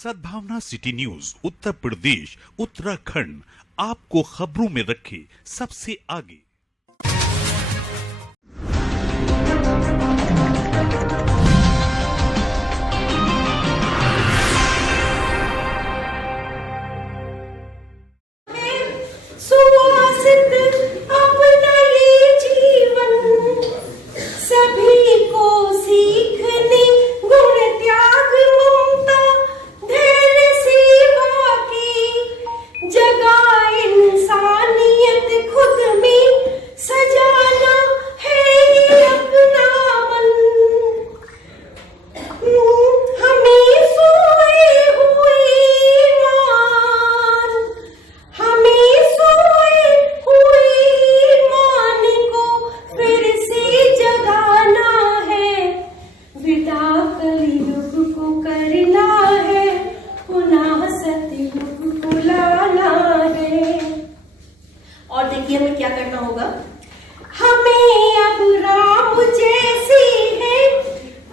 सद्भावना city news Uttar Pradesh Uttarakhand आपको खबरों में रखे सबसे आगे। और देखिए हमें क्या करना होगा। हमें अब राम जैसी है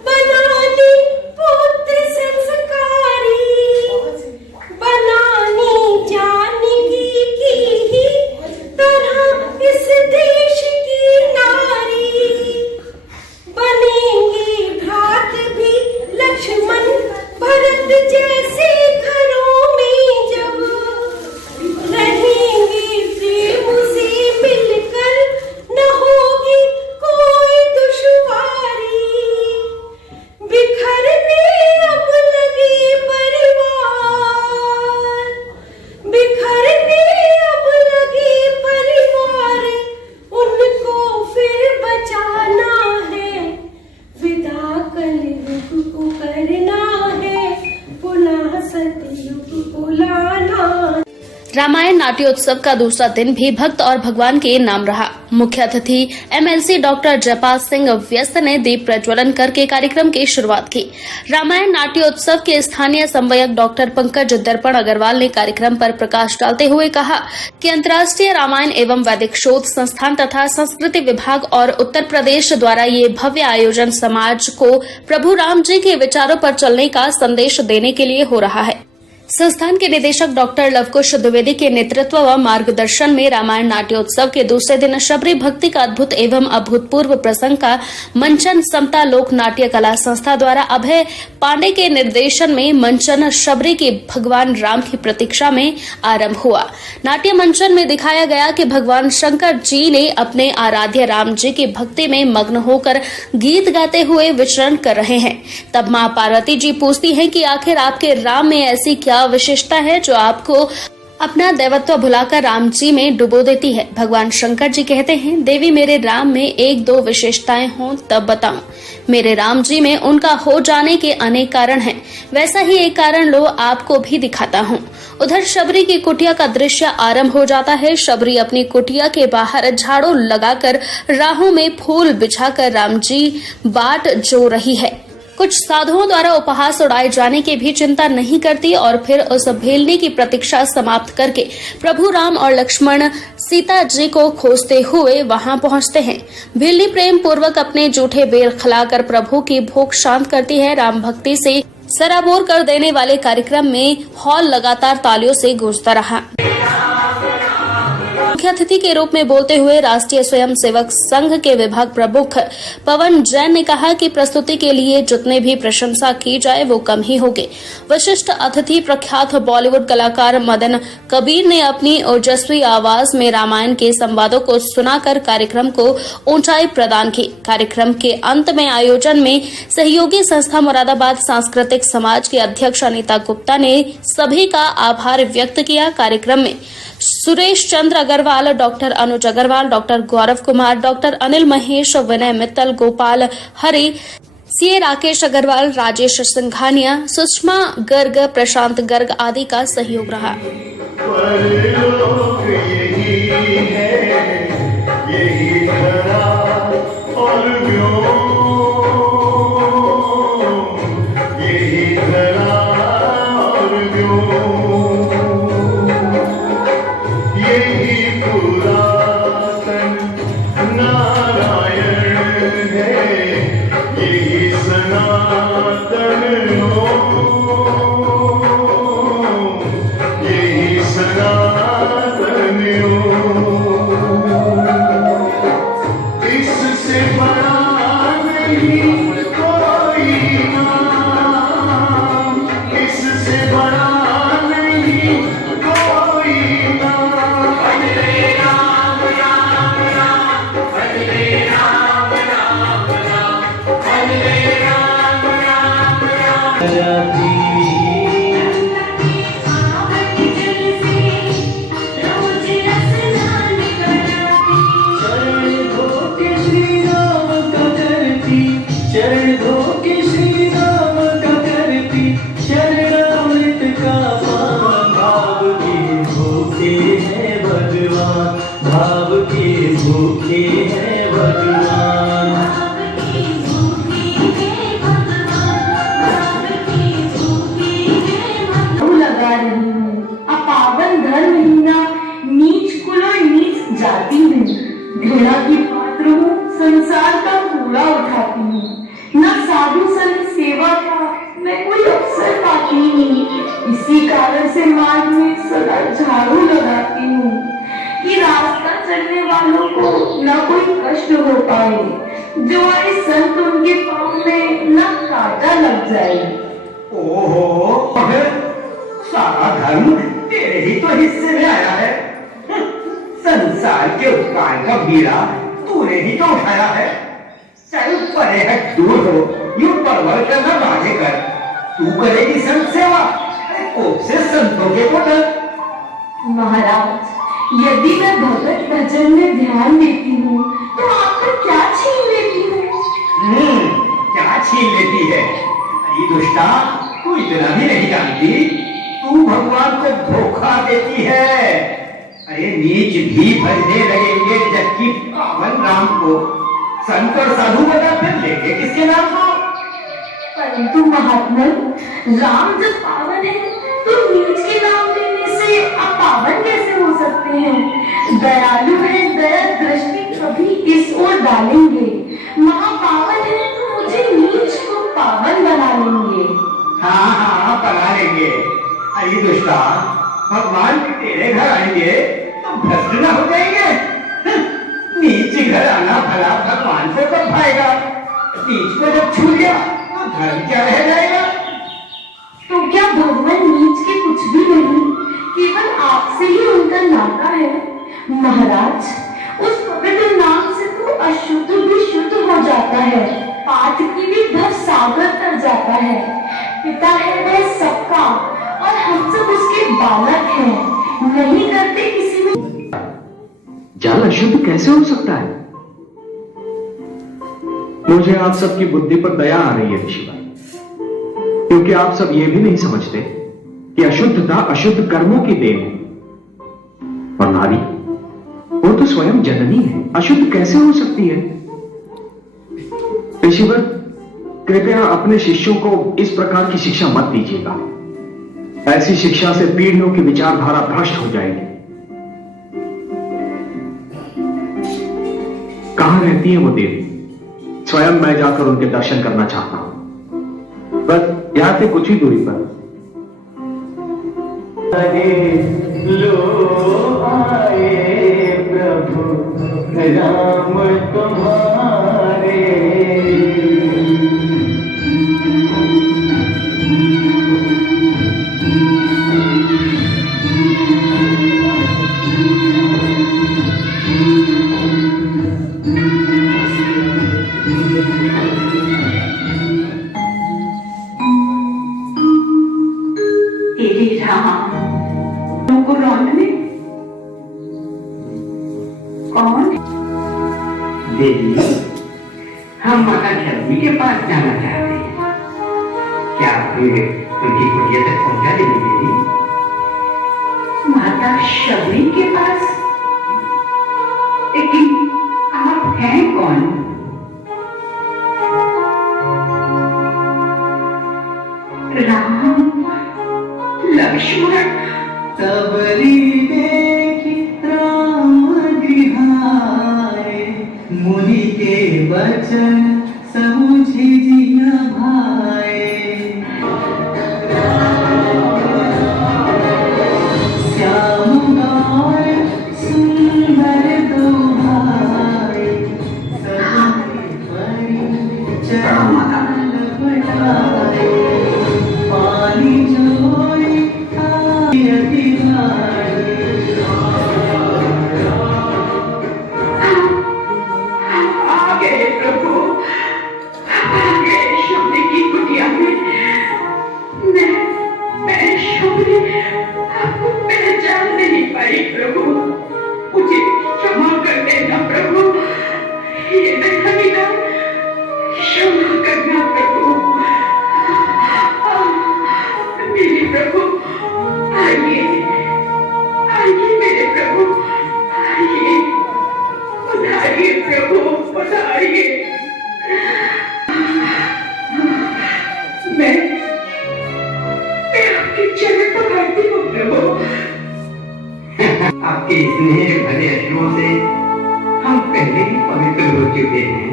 बनानी पुत्र संस्कारी, बनानी जानकी की ही तरह इस देश की नारी, बनेंगे भ्रात भी लक्ष्मण भरत जैसे घरों में जब रहेंगे प्रेम से मिलकर, न होगी कोई दुश्वारी, बिखरने अब लगे परिवार, बिखरने अब लगे परिवार, उनको फिर बचाना है, विदा कलयुग को करना है, पुनः सतयुग को लाना। रामायण नाट्योत्सव का दूसरा दिन भी भक्त और भगवान के नाम रहा। मुख्य अतिथि एमएलसी डॉक्टर जयपाल सिंह व्यस्त ने दीप प्रज्वलन करके कार्यक्रम की शुरुआत की। रामायण नाट्योत्सव के स्थानीय समन्वयक डॉक्टर पंकज दर्पण अग्रवाल ने कार्यक्रम पर प्रकाश डालते हुए कहा कि अंतर्राष्ट्रीय रामायण एवं वैदिक शोध संस्थान तथा संस्कृति विभाग और उत्तर प्रदेश द्वारा ये भव्य आयोजन समाज को प्रभु राम जी के विचारों पर चलने का संदेश देने के लिए हो रहा है। संस्थान के निदेशक डॉक्टर लवकुश द्विवेदी के नेतृत्व व मार्गदर्शन में रामायण नाट्योत्सव के दूसरे दिन शबरी भक्ति का अद्भुत एवं अभूतपूर्व प्रसंग का मंचन समता लोक नाट्य कला संस्था द्वारा अभय पांडे के निर्देशन में मंचन शबरी की भगवान राम की प्रतीक्षा में आरंभ हुआ। नाट्य मंचन में दिखाया गया कि भगवान शंकर जी ने अपने आराध्य राम जी की भक्ति में मग्न होकर गीत गाते हुए विचरण कर रहे हैं। तब मां पार्वती जी पूछती हैं कि आखिर आपके राम में ऐसी क्या विशेषता है जो आपको अपना दैवत्व भुलाकर राम जी में डुबो देती है। भगवान शंकर जी कहते हैं, देवी मेरे राम में एक दो विशेषताएं हों तब बताऊं। मेरे राम जी में उनका हो जाने के अनेक कारण हैं, वैसा ही एक कारण लो आपको भी दिखाता हूं। उधर शबरी की कुटिया का दृश्य आरंभ हो जाता है। शबरी अपनी कुटिया के बाहर झाड़ू लगाकर राहों में फूल बिछाकर राम जी बाट जो रही है। कुछ साधुओं द्वारा उपहास उड़ाए जाने की भी चिंता नहीं करती और फिर उस भेलने की प्रतीक्षा समाप्त करके प्रभु राम और लक्ष्मण सीता जी को खोजते हुए वहां पहुंचते हैं। भेलनी प्रेम पूर्वक अपने जूठे बेर खिलाकर प्रभु की भूख शांत करती है। राम भक्ति से सराबोर कर देने वाले कार्यक्रम में हॉल लगातार तालियों से गूंजता रहा। मुख्य अतिथि के रूप में बोलते हुए राष्ट्रीय स्वयंसेवक संघ के विभाग प्रमुख पवन जैन ने कहा कि प्रस्तुति के लिए जितने भी प्रशंसा की जाए वो कम ही होगी। विशिष्ट अतिथि प्रख्यात बॉलीवुड कलाकार मदन कबीर ने अपनी ओजस्वी आवाज में रामायण के संवादों को सुनाकर कार्यक्रम को ऊंचाई प्रदान की। कार्यक्रम के अंत में आयोजन में सहयोगी संस्था मुरादाबाद सांस्कृतिक समाज की अध्यक्ष अनीता गुप्ता ने सभी का आभार व्यक्त किया। कार्यक्रम में सुरेश चंद्र अग्रवाल, डॉक्टर अनुज अग्रवाल, डॉक्टर गौरव कुमार, डॉक्टर अनिल महेश, विनय मित्तल, गोपाल हरि, सीए राकेश अग्रवाल, राजेश सिंघानिया, सुषमा गर्ग, प्रशांत गर्ग आदि का सहयोग रहा। भूखे हैं भगवान। लगा रही हूँ अपावन धर्म हीना, नीच कुल और नीच जाति हूँ। घृणा की पात्र हूँ, संसार का कूड़ा उठाती हूँ। न साधु संत सेवा का मैं कोई अवसर पाती हूँ। इसी कारण से मार्ग में सदा झाड़ू लगाती हूँ कि रास्ता चलने वालों को न कोई कष्ट हो पाए, जो आए संत उनके पाँव में न कांटा लग जाए। ओहो, सारा धर्म तेरे ही तो हिस्से में आया है। संसार के उपकार का बीड़ा तूने ही तो उठाया है। चाहे परे हट दूर हो, यूं परवर करना बाधे कर। तू करेगी संत सेवा, कोप से संतों के पुत्र। महाराज, यदि मैं भगत भजन में ध्यान देती हूँ तो आपका क्या छीन लेती हूँ? क्या छीन लेती है? अरे दुष्टा, तू इतना भी नहीं जानती, तू भगवान को धोखा देती है। अरे नीच भी भजने लगेंगे जबकि पावन राम को, संत और साधु बता फिर लेंगे किसके नाम को? परंतु महात्मन, राम जब पावन है तो नीच के नाम लेने से आप पावन कैसे हो सकते हैं? दयालु है, दया दृष्टि कभी इस ओर डालेंगे। महापावन है तो मुझे नीच को पावन बना लेंगे। हाँ बना लेंगे। अरे दुष्टा, भगवान भी तेरे घर आएंगे तो भ्रष्ट न हो जाएंगे। नीच घर आना भला भगवान से कब भाएगा? नीच को जब छू लिया तो धर्म क्या रह जाएगा? तो क्या भगवान नीच के कुछ भी नहीं, केवल आपसे ही उनका नाता है? महाराज, उस पवित्र नाम से तो अशुद्ध भी शुद्ध हो जाता है, पाठ की भी भव सागर तर जाता है। पिता है वह सबका और हम सब उसके बालक हैं, नहीं करते किसी में। जल अशुद्ध कैसे हो सकता है? मुझे आप सबकी बुद्धि पर दया आ रही है ऋषिवर, क्योंकि आप सब ये भी नहीं समझते कि अशुद्धता अशुद्ध कर्मों की देन है, और नारी वो तो स्वयं जननी है, अशुद्ध कैसे हो सकती है? ऋषिवर, कृपया अपने शिष्यों को इस प्रकार की शिक्षा मत दीजिएगा। ऐसी शिक्षा से पीढ़ियों की विचारधारा भ्रष्ट हो जाएगी। कहां रहती है वो देवी? स्वयं मैं जाकर उनके दर्शन करना चाहता हूं, बस यहां से कुछ ही दूरी पर। लो आए प्रभु राम तुम्हारे, को लौटने कौन? देवी, हम माता शबरी के पास जाना चाहते हैं। क्या फिर उनकी कुटिया तक पहुंचा देंगे देवी? माता शबरी के पास? लेकिन आप हैं कौन? राम, लक्ष्मण। सबरी देखी राम गृहाए, मुनि के वचन समझी जिन भाए। श्याम गाय सुंदर दोहाए, सबरी बड़ी चरण बढ़ाए। पानी जोई आगे प्रभु। पधारिए प्रभु, पधारिए। मैं आपके चरण पकड़ती हूँ प्रभु। आपके स्नेह भरे अश्रुओं से हम पहले ही पवित्र हो चुके हैं।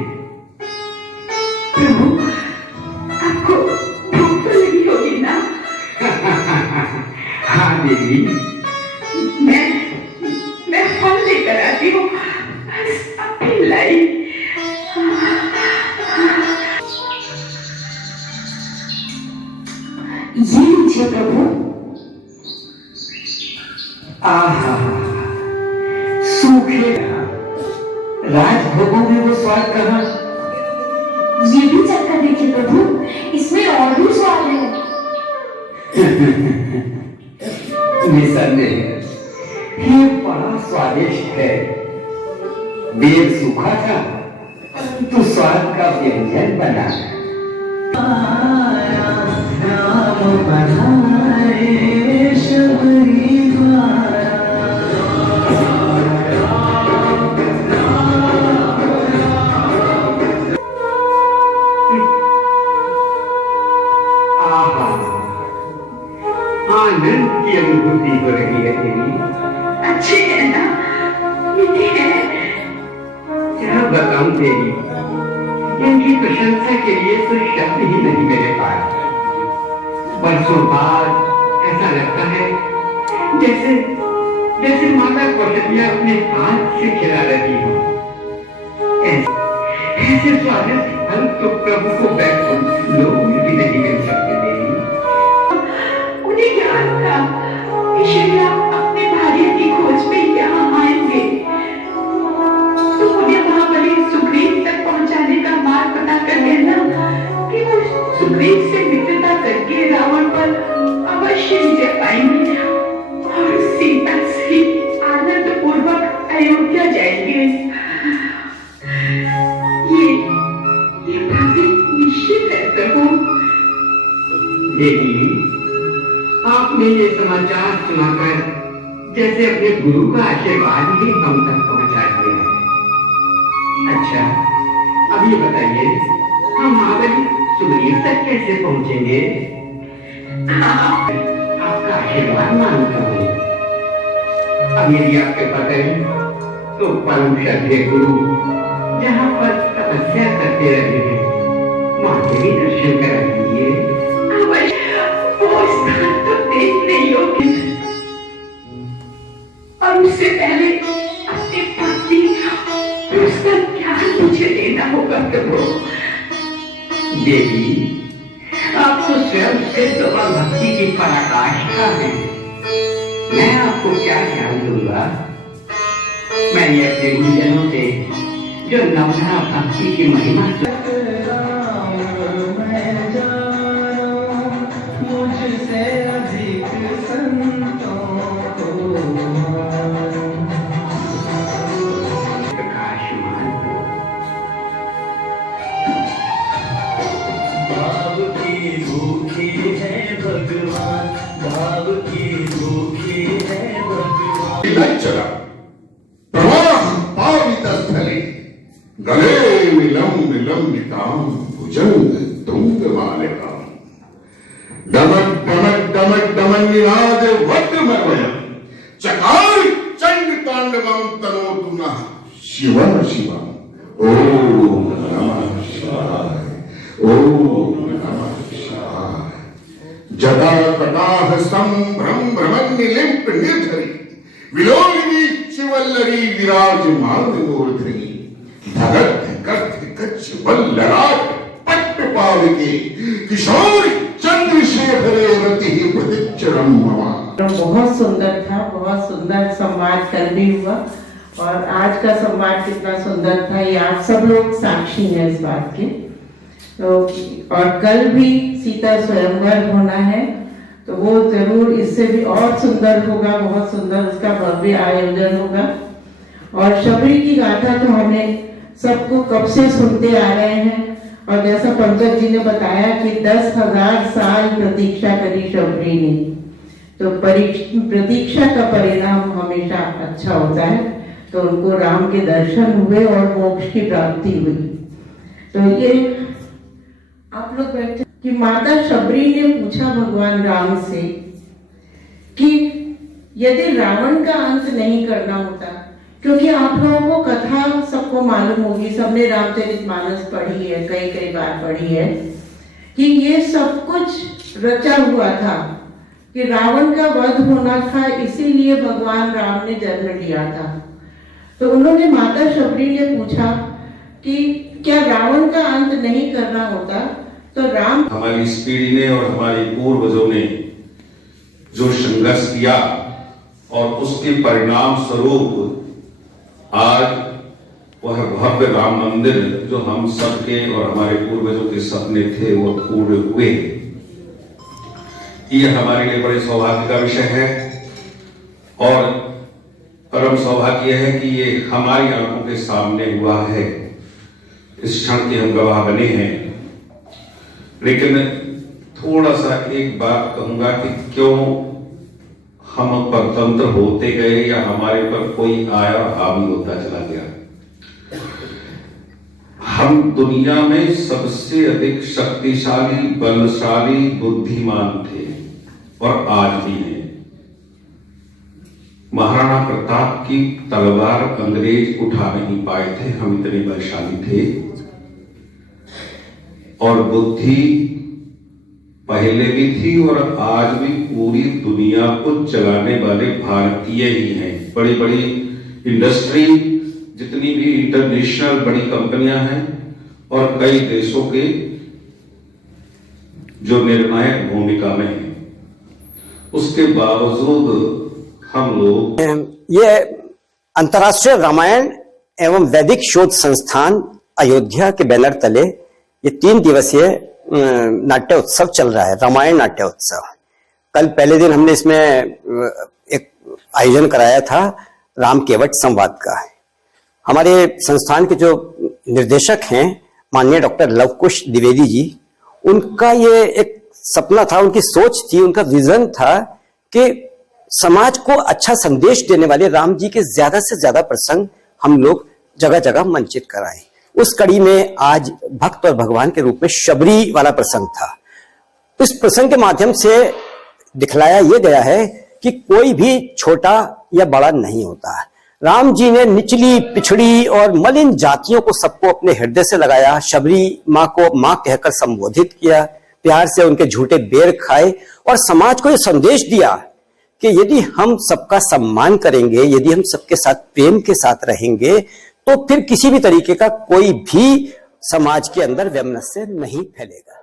प्रभु, आपको भूख तो लगी होगी ना? हाँ देवी, मैं फल लेकर आती हूँ, बस अभी लाई। ये लीजिए प्रभु। आहा, सूखे राजभोगों में वो स्वाद कहाँ? ये भी चखकर देखिए प्रभु, इसमें और भी स्वाद है। निसंदेह ये बड़ा स्वादिष्ट है। बेर सूखा था, परंतु स्वाद का व्यंजन बना। राम पधारे शबरी द्वारा। आनंद की अनुभूति हो रही है तेरी। अच्छे है ना, मीठे है। क्या बताऊं तेरी, इनकी प्रशंसा के लिए तो शब्द ही नहीं मेरे पास। बरसों बाद ऐसा लगता है जैसे जैसे माता कौशल्या अपने हाथ से खिला रही हो। ऐसे स्वादिष्ट फल तो प्रभु को वैकुंठ लोक में भी नहीं मिल सकते देवी। उन्हें ज्ञान था ईश्वरिया अपने भार्य की खोज में यहाँ आएंगे, तो उन्हें महाबली सुग्रीव तक पहुंचाने का मार्ग पता कर देना कि वो सुग्रीव से मित्रता करके रावण पर अवश्य विजय पाएंगे और सीता से आनंद पूर्वक अयोध्या जाएंगे। ये काफी निश्चित है प्रभु। देवी, आपने ये समाचार सुनाकर जैसे अपने गुरु का आशीर्वाद ही हम तक पहुंचा दिया है। अच्छा, अब ये बताइए, हम महाबली सुग्रीव तक कैसे पहुंचेंगे? आपका आशीर्वाद मांगता हूँ। अब यदि आपके पता तो परम श्रद्धेय गुरु जहाँ पर तपस्या करते रहे हैं, वहां के भी दर्शन करा दीजिए। वो स्थान तो देखने योग्य, और उससे पहले अपनी भक्ति उसका ज्ञान मुझे देना होगा प्रभु। देवी, आप तो स्वयं सिद्ध और भक्ति की पराकाष्ठा है। मैं आपको क्या ज्ञान दूंगा? मैंने अपने गुरुजनों से जो नवधा भक्ति की महिमा मुझसे अधिक संतों को प्रकाशमान भाव की भूखी है भगवान, भाव की भूखी है भगवान। चला प्रवाह पावितस्थले गले विलंब लंबिताम भुजंग तुंग मालिकाम डमक डमक डमक डमन निनाद वक्रमवयम चकार चंड तांडवम तनोतु नः शिवम शिवम ओम नमः शिवाय ओम नमः शिवाय। जटा कटाह संभ्रम भ्रमण्य लिंप निर्धरी विलोलिनी शिवल्लरी विराजमान मूर्धनि धगत कथ कच्छ वल्लराट पट्ट पाविके किशोर चंद्रशेखरे रति प्रतिचरम ममा। बहुत सुंदर था, बहुत सुंदर संवाद कल भी हुआ, और आज का संवाद कितना सुंदर था ये आप सब लोग साक्षी हैं इस बात के। तो और कल भी सीता स्वयंवर होना है, तो वो जरूर इससे भी और सुंदर होगा, बहुत सुंदर उसका भव्य आयोजन होगा। और शबरी की गाथा तो हमें सबको कब से सुनते आ रहे हैं, और जैसा पंकज जी ने बताया कि 10,000 साल प्रतीक्षा करी शबरी ने, तो प्रतीक्षा का परिणाम हमेशा अच्छा होता है। तो तो उनको राम के दर्शन हुए और मोक्ष की प्राप्ति हुई। तो ये आप लोग बैठे कि माता शबरी ने पूछा भगवान राम से कि यदि रावण का अंत नहीं करना होता, क्योंकि आप लोगों को कथा सबको मालूम होगी, सबने रामचरितमानस पढ़ी है, कई बार पढ़ी है कि ये सब कुछ रचा हुआ था कि रावण का वध होना था, इसीलिए भगवान राम ने जन्म लिया था। तो उन्होंने माता शबरी ने पूछा कि क्या रावण का अंत नहीं करना होता तो राम। हमारी इस पीढ़ी ने और हमारे पूर्वजों ने जो संघर्ष किया और उसके परिणाम स्वरूप आज वह भव्य राम मंदिर जो हम सबके और हमारे पूर्वजों के सपने थे वो पूरे हुए। ये हमारे लिए बड़े सौभाग्य का विषय है और परम सौभाग्य है कि ये हमारी आंखों के सामने हुआ है। इस क्षण के हम गवाह बने हैं। लेकिन थोड़ा सा एक बात कहूंगा कि क्यों हम परतंत्र होते गए या हमारे पर कोई आया और हावी होता चला गया। हम दुनिया में सबसे अधिक शक्तिशाली, बलशाली, बुद्धिमान थे और आज भी हैं। महाराणा प्रताप की तलवार अंग्रेज उठा नहीं पाए थे, हम इतने बलशाली थे। और बुद्धि पहले भी थी और आज भी पूरी दुनिया को चलाने वाले भारतीय ही हैं। बड़ी बड़ी इंडस्ट्री, जितनी भी इंटरनेशनल बड़ी कंपनियां हैं और कई देशों के जो निर्णायक भूमिका में हैं, उसके बावजूद हम लोग ये अंतर्राष्ट्रीय रामायण एवं वैदिक शोध संस्थान अयोध्या के बैनर तले ये 3 दिवसीय नाट्य उत्सव चल रहा है, रामायण नाट्य उत्सव। कल पहले दिन हमने इसमें एक आयोजन कराया था राम केवट संवाद का। हमारे संस्थान के जो निर्देशक हैं माननीय डॉक्टर लवकुश द्विवेदी जी, उनका ये एक सपना था, उनकी सोच थी, उनका विजन था कि समाज को अच्छा संदेश देने वाले राम जी के ज्यादा से ज्यादा प्रसंग हम लोग जगह जगह मंचित कराएं। उस कड़ी में आज भक्त और भगवान के रूप में शबरी वाला प्रसंग था। इस प्रसंग के माध्यम से दिखलाया यह गया है कि कोई भी छोटा या बड़ा नहीं होता। राम जी ने निचली, पिछड़ी और मलिन जातियों को सबको अपने हृदय से लगाया। शबरी माँ को माँ कहकर संबोधित किया, प्यार से उनके झूठे बेर खाए और समाज को यह संदेश दिया कि यदि हम सबका सम्मान करेंगे, यदि हम सबके साथ प्रेम के साथ रहेंगे, तो फिर किसी भी तरीके का कोई भी समाज के अंदर वैमनस्य नहीं फैलेगा।